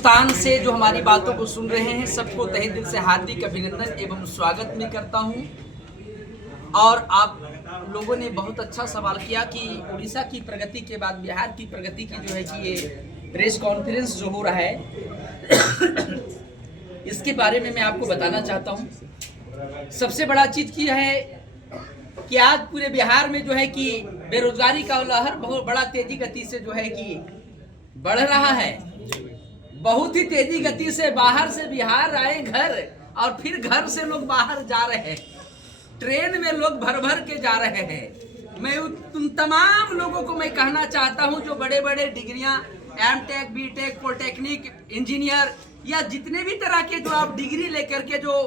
हिंदुस्तान से जो हमारी बातों को सुन रहे हैं सबको तहे दिल से हार्दिक अभिनंदन एवं स्वागत मैं करता हूं। और आप लोगों ने बहुत अच्छा सवाल किया कि उड़ीसा की प्रगति के बाद बिहार की प्रगति की जो है कि ये प्रेस कॉन्फ्रेंस जो हो रहा है इसके बारे में मैं आपको बताना चाहता हूं। सबसे बड़ा चीज की है कि आज पूरे बिहार में जो है कि बेरोजगारी का लहर बहुत बड़ा तेजी गति से जो है कि बढ़ रहा है। बहुत ही तेजी गति से बाहर से बिहार आए घर और फिर घर से लोग बाहर जा रहे हैं। ट्रेन में लोग भर भर के जा रहे हैं। मैं उन तमाम लोगों को मैं कहना चाहता हूं जो बड़े बड़े डिग्रियां एमटेक बीटेक पॉलिटेक्निक इंजीनियर या जितने भी तरह के जो आप डिग्री लेकर के जो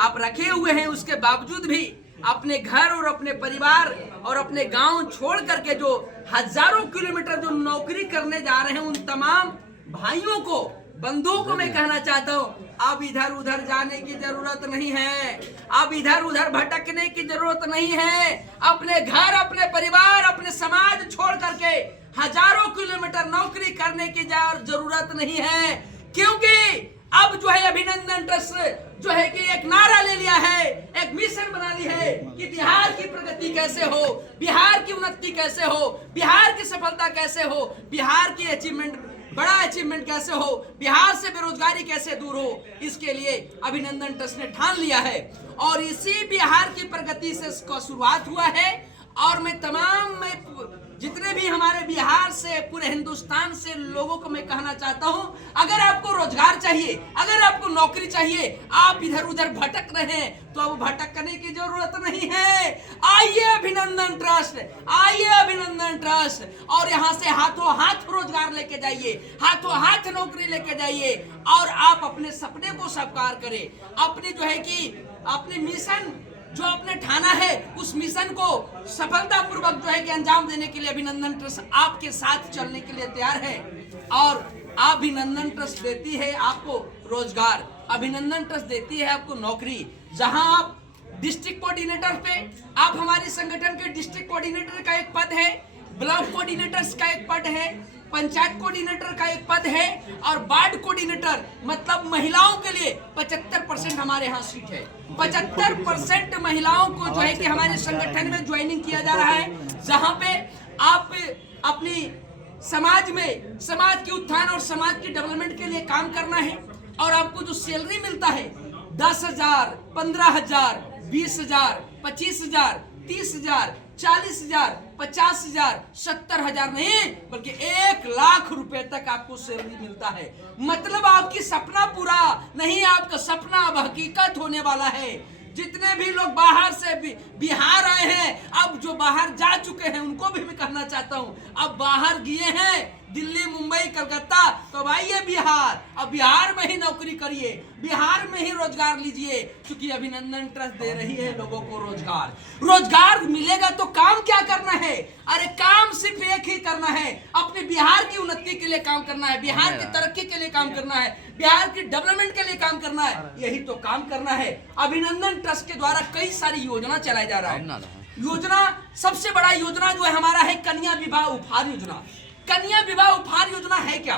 आप रखे हुए हैं उसके बावजूद भी अपने घर और अपने परिवार और अपने गांव छोड़ करके जो हजारों किलोमीटर जो नौकरी करने जा रहे हैं उन तमाम भाइयों को बंधुओं को मैं कहना चाहता हूँ अब इधर उधर जाने की जरूरत नहीं है। अब इधर उधर भटकने की जरूरत नहीं है। अपने घर अपने परिवार अपने समाज छोड़ करके हजारों किलोमीटर नौकरी करने की जरूरत नहीं है, क्योंकि अब जो है अभिनंदन ट्रस्ट जो है कि एक नारा ले लिया है, एक मिशन बना ली है कि बिहार की प्रगति कैसे हो, बिहार की उन्नति कैसे हो, बिहार की सफलता कैसे हो, बिहार की अचीवमेंट बड़ा अचीवमेंट कैसे हो, बिहार से बेरोजगारी कैसे दूर हो। इसके लिए अभिनंदन ट्रस्ट ने ठान लिया है और इसी बिहार की प्रगति से इसका शुरुआत हुआ है। और मैं जितने भी हमारे बिहार से पूरे हिंदुस्तान से लोगों को मैं कहना चाहता हूं, अगर आपको रोजगार चाहिए, अगर आपको नौकरी चाहिए, आप इधर उधर भटक रहे हैं तो अब भटकने की जरूरत नहीं है। आइए अभिनंदन ट्रस्ट, आइए अभिनंदन ट्रस्ट और यहां से हाथों हाथ रोजगार लेके जाइए, हाथों हाथ नौकरी लेके जाइए और आप अपने सपने को साकार करें। अपनी जो है कि अपने मिशन जो आपने ठाना है उस मिशन को सफलतापूर्वक जो है कि अंजाम देने के लिए अभिनंदन ट्रस्ट आपके साथ चलने के लिए तैयार है। और अभिनंदन ट्रस्ट देती है आपको रोजगार, अभिनंदन ट्रस्ट देती है आपको नौकरी। जहां आप डिस्ट्रिक्ट कोऑर्डिनेटर पे आप हमारे संगठन के डिस्ट्रिक्ट कोऑर्डिनेटर का एक पद है, ब्लॉक कोऑर्डिनेटर्स का एक पद है, पंचायत कोऑर्डिनेटर का एक पद है और वार्ड कोऑर्डिनेटर मतलब महिलाओं के लिए 75% हमारे यहाँ सीट है। 75% महिलाओं को जो है कि हमारे संगठन में ज्वाइनिंग किया जा रहा है, जहाँ पे आप अपनी समाज में समाज के उत्थान और समाज के डेवलपमेंट के लिए काम करना है। और आपको जो सैलरी मिलता है 10,000, 15,000, 20,000, 25,000, 30,000, 40,000, 50,000, 70,000 नहीं बल्कि 1 लाख रुपए तक आपको सैलरी मिलता है। मतलब आपकी सपना पूरा नहीं, आपका सपना अब हकीकत होने वाला है। जितने भी लोग बाहर से बिहार आए हैं, अब जो बाहर जा चुके हैं उनको भी मैं कहना चाहता हूं, अब बाहर गए हैं दिल्ली मुंबई कलकत्ता तो अब आइए बिहार, अब बिहार में ही नौकरी करिए, बिहार में ही रोजगार लीजिए, क्योंकि अभिनंदन ट्रस्ट दे रही है लोगों को रोजगार। रोजगार मिलेगा तो काम क्या करना है? अरे काम सिर्फ एक ही करना है, अपने बिहार की उन्नति के लिए काम करना है, बिहार की तरक्की के लिए काम करना है, बिहार की डेवलपमेंट के लिए काम करना है। यही तो काम करना है। अभिनंदन ट्रस्ट के द्वारा कई सारी योजना चलाई जा रहा है। योजना सबसे बड़ा योजना जो है हमारा है कन्या विवाह उपहार योजना। कन्या विवाह उपहार योजना है क्या?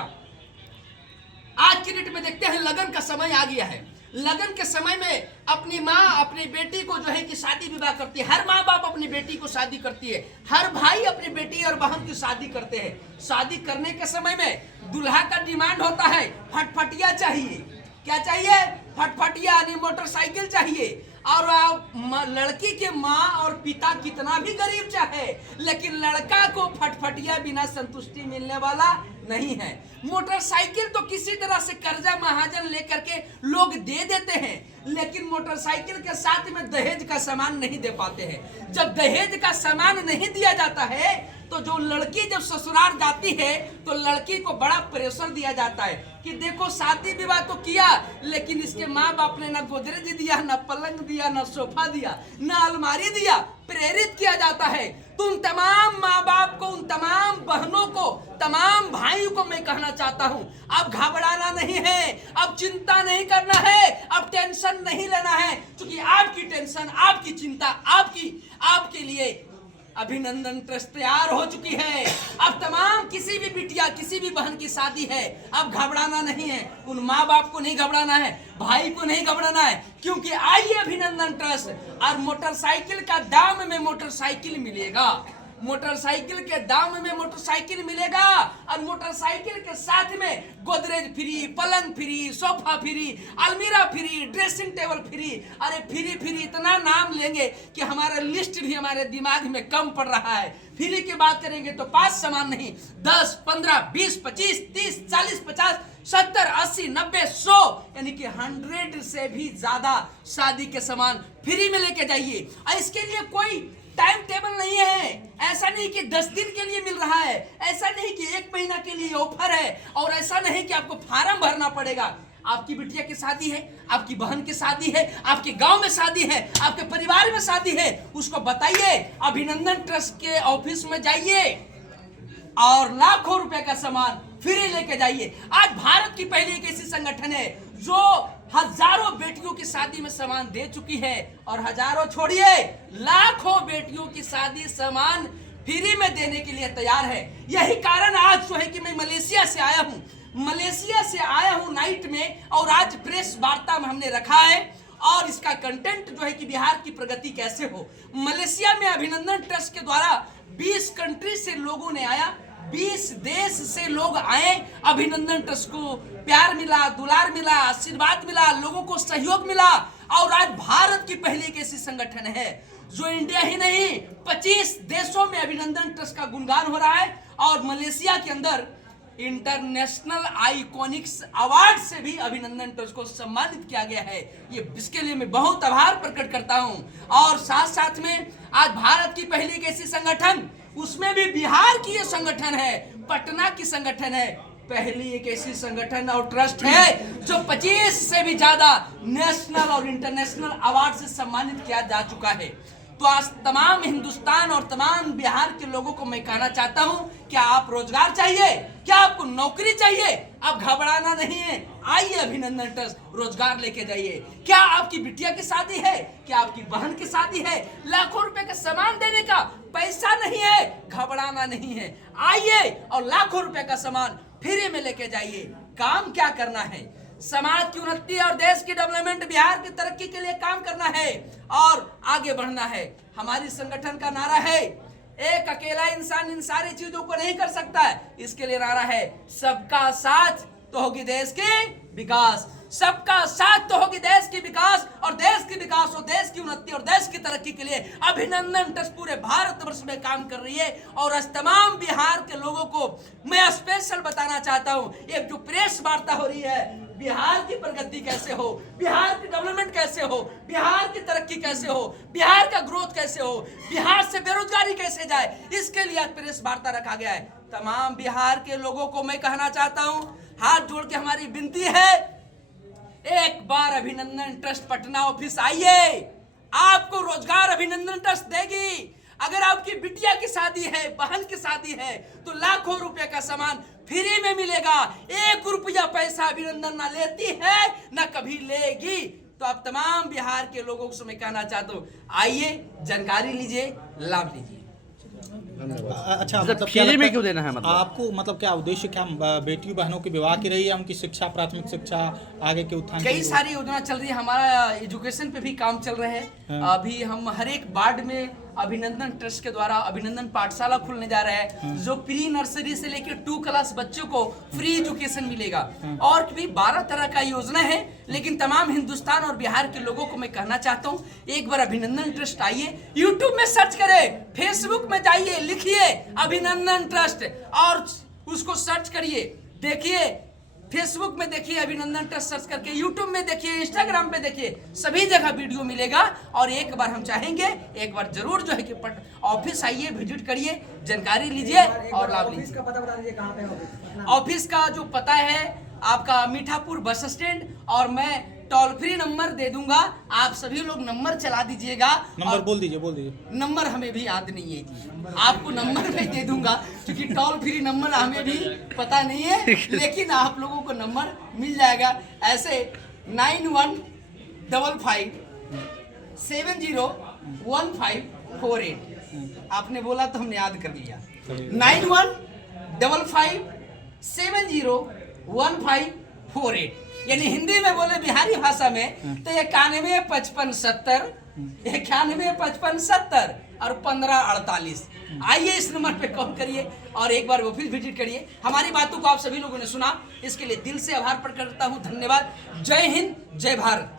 आज की डेट में देखते हैं लगन का समय आ गया है। लगन के समय में अपनी माँ अपनी बेटी को जो है कि शादी विवाह करती है। हर माँ बाप अपनी बेटी को शादी करती है, हर भाई अपनी बेटी और बहन की शादी करते हैं। शादी करने के समय में दूल्हा का डिमांड होता है फटफटिया चाहिए। क्या चाहिए? फटफटिया यानी मोटरसाइकिल चाहिए। और लड़की के माँ और पिता कितना भी गरीब चाहे, लेकिन लड़का को फटफटिया बिना संतुष्टि मिलने वाला नहीं है। मोटरसाइकिल तो किसी तरह से कर्जा महाजन लेकर के लोग दे देते हैं, लेकिन मोटरसाइकिल के साथ में दहेज का सामान नहीं दे पाते हैं। जब दहेज का सामान नहीं दिया जाता है तो जो लड़की जब ससुराल जाती है तो लड़की को बड़ा प्रेशर दिया जाता है कि देखो शादी विवाह तो किया, लेकिन इसके माँ बाप ने ना गोदरेज दिया, ना पलंग दिया, ना सोफा दिया, ना अलमारी दिया। प्रेरित किया जाता है। तो उन तमाम माँ बाप को, उन तमाम बहनों को, तमाम भाइयों को मैं कहना चाहता हूँ, अब घबराना नहीं है, अब चिंता नहीं करना है, अब टेंशन नहीं लेना है, क्योंकि आपकी टेंशन, आपकी चिंता, आपके लिए अभिनंदन ट्रस्ट तैयार हो चुकी है। अब तमाम किसी भी बिटिया किसी भी बहन की शादी है, अब घबराना नहीं है, उन माँ बाप को नहीं घबराना है, भाई को नहीं घबराना है, क्योंकि आइए अभिनंदन ट्रस्ट और मोटरसाइकिल का दाम में मोटरसाइकिल मिलेगा, मोटरसाइकिल के दाम में मोटरसाइकिल मिलेगा और मोटरसाइकिल के साथ में गोदरेज फ्री, पलंग फ्री, सोफा फ्री, अलमीरा फ्री, ड्रेसिंग टेबल फ्री। अरे फ्री फ्री इतना नाम लेंगे कि हमारा लिस्ट भी हमारे दिमाग में कम पड़ रहा है। फ्री की बात करेंगे तो 5 सामान नहीं, 10, 15, 20, 25, 30, 40, 50, 70, 80, 90, 100 यानी कि 100 से भी ज्यादा शादी के सामान फ्री में लेके जाइए। और इसके लिए कोई टाइम टेबल नहीं है, ऐसा नहीं कि 10 दिन के लिए मिल रहा है, ऐसा नहीं कि 1 महीना के लिए ऑफर है, और ऐसा नहीं कि आपको फार्म भरना पड़ेगा। आपकी बिटिया की शादी है, आपकी बहन की शादी है, आपके गांव में शादी है, आपके परिवार में शादी है, उसको बताइए, अभिनंदन ट्रस्ट के ऑफिस में जाइए और लाखों रुपए का सामान फ्री लेके जाइए। आज भारत की पहली एक ऐसी संगठन है जो हजारों बेटियों की शादी में सामान दे चुकी है, और हजारों छोड़िए लाखों बेटियों की शादी सामान फ्री में देने के लिए तैयार है। यही कारण आज जो है कि मैं मलेशिया से आया हूं नाइट में, और आज प्रेस वार्ता में हमने रखा है, और इसका कंटेंट जो है कि बिहार की प्रगति कैसे हो। मलेशिया में अभिनंदन ट्रस्ट के द्वारा 20 कंट्री से लोगों ने आया, 20 देश से लोग आए, अभिनंदन ट्रस्ट को प्यार मिला, दुलार मिला, आशीर्वाद मिला, लोगों को सहयोग मिला, और आज भारत की पहली एक ऐसी संगठन है जो इंडिया ही नहीं 25 देशों में अभिनंदन ट्रस्ट का गुणगान हो रहा है, और मलेशिया के अंदर इंटरनेशनल आइकॉनिक्स अवार्ड से भी अभिनंदन ट्रस्ट को सम्मानित किया गया है। ये इसके लिए मैं बहुत आभार प्रकट करता हूं। और साथ साथ में आज भारत की पहली एक ऐसी संगठन, उसमें भी बिहार की ये संगठन है, पटना की संगठन है, पहली एक ऐसी संगठन और ट्रस्ट है जो 25 से भी ज्यादा नेशनल और इंटरनेशनल अवार्ड से सम्मानित किया जा चुका है। तो आज तमाम हिंदुस्तान और तमाम बिहार के लोगों को मैं कहना चाहता हूं, क्या आप रोजगार चाहिए, क्या आपको नौकरी चाहिए, अब घबराना नहीं है, आइए अभिनंदन ट्रस्ट रोजगार लेके जाइए। क्या आपकी बिटिया की शादी है, क्या आपकी बहन की शादी है, लाखों रुपए का सामान देने का पैसा नहीं है, घबराना नहीं है, आइए और लाखों रुपए का सामान फ्री में लेके जाइए। काम क्या करना है, समाज की उन्नति और देश की डेवलपमेंट, बिहार की तरक्की के लिए काम करना है और आगे बढ़ना है। हमारी संगठन का नारा है, एक अकेला इंसान इन सारी चीजों को नहीं कर सकता है। इसके लिए नारा है, सबका साथ तो होगी देश की विकास, सबका साथ तो होगी देश की विकास, और देश की विकास और देश की उन्नति और देश की तरक्की के लिए अभिनंदन ट्रस्ट पूरे भारतवर्ष में काम कर रही है। और आज तमाम बिहार के लोगों को मैं स्पेशल बताना चाहता हूं, एक जो प्रेस वार्ता हो रही है, बिहार की प्रगति कैसे हो, बिहार की डेवलपमेंट कैसे हो, बिहार की तरक्की कैसे हो, बिहार का ग्रोथ कैसे हो, बिहार से बेरोजगारी कैसे जाए, इसके लिए आज प्रेस वार्ता रखा गया है। तमाम बिहार के लोगों को मैं कहना चाहता हूं, हाथ जोड़ के हमारी विनती है, एक बार अभिनंदन ट्रस्ट पटना ऑफिस आइए, आपको रोजगार अभिनंदन ट्रस्ट देगी। अगर आपकी बिटिया की शादी है, बहन की शादी है, तो लाखों रुपए का सामान फ्री में मिलेगा। 1 रुपया पैसा अभिनंदन ना लेती है, ना कभी लेगी। तो आप तमाम बिहार के लोगों से मैं कहना चाहता हूँ, आइए जानकारी लीजिए, लाभ लीजिए। अच्छा, मतलब फ्री में क्यों देना है, मतलब आपको, मतलब क्या उद्देश्य, क्या बेटियों बहनों के विवाह की रही है, उनकी शिक्षा, प्राथमिक शिक्षा, आगे के उत्थान? कई सारी योजना चल रही है, हमारा एजुकेशन पे भी काम चल रहे हैं। अभी हम हर एक वार्ड में अभिनंदन ट्रस्ट के द्वारा अभिनंदन पाठशाला खुलने जा रहा है, जो प्री नर्सरी से लेकर 2 क्लास बच्चों को फ्री एजुकेशन मिलेगा। और भी 12 तरह का योजना है, लेकिन तमाम हिंदुस्तान और बिहार के लोगों को मैं कहना चाहता हूँ, एक बार अभिनंदन ट्रस्ट आइए, यूट्यूब में सर्च करें, फेसबुक में जाइए, लिखिए अभिनंदन ट्रस्ट और उसको सर्च करिए, देखिए, फेसबुक में देखिए अभिनंदन ट्रस्ट सर्च करके, यूट्यूब में देखिए, इंस्टाग्राम पे देखिए, सभी जगह वीडियो मिलेगा। और एक बार हम चाहेंगे, एक बार जरूर जो है कि ऑफिस आइए, विजिट करिए, जानकारी लीजिए और लाभ लीजिए। ऑफिस का पता बता दीजिए, कहाँ पे है ऑफिस का? जो पता है आपका मीठापुर बस स्टैंड, और मैं टोल फ्री नंबर दे दूंगा, आप सभी लोग नंबर चला दीजिएगा। नंबर बोल दीजिए। नंबर हमें भी याद नहीं है जी, आपको नंबर मैं दे दूंगा, क्योंकि टोल फ्री नंबर हमें भी पता नहीं है, लेकिन आप लोगों को नंबर मिल जाएगा। ऐसे 9155 701548 आपने बोला तो हमने याद कर लिया। 9155701548, यानी हिंदी में बोले बिहारी भाषा में तो 915570 915570 और 1548। आइए इस नंबर पे कॉल करिए और एक बार ऑफिस विजिट करिए। हमारी बातों को आप सभी लोगों ने सुना, इसके लिए दिल से आभार प्रकट करता हूँ। धन्यवाद। जय हिंद, जय भारत।